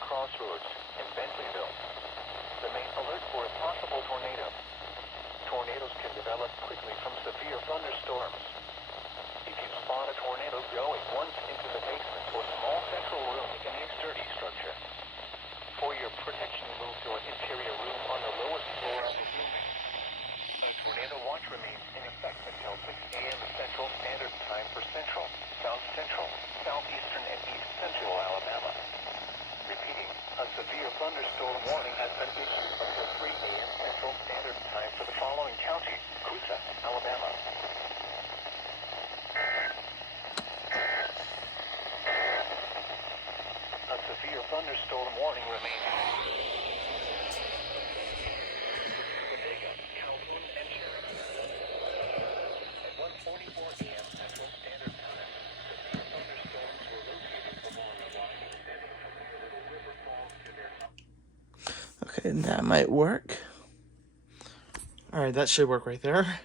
Crossroads in Bentleyville. The main alert for a possible tornado. Tornadoes can develop quickly from severe thunderstorms. If you spot a tornado going once into the basement or small central room in a sturdy structure. For your protection, move to an interior room on the lowest floor of the unit. A tornado watch remains in effect until 6 a.m. Central Standard Time for Central, South Central, Southeastern, and East Central Alabama. Repeating, a severe thunderstorm warning has been issued until 3 a.m. Central Standard Time for the following counties: Coosa, Alabama. A severe thunderstorm warning remains. Calhoun, and Sheridan. At 1:44 a.m. Central Standard Time, severe thunderstorms were located along the line extending from the Little River Falls to their south. Okay, that might work. Alright, that should work right there.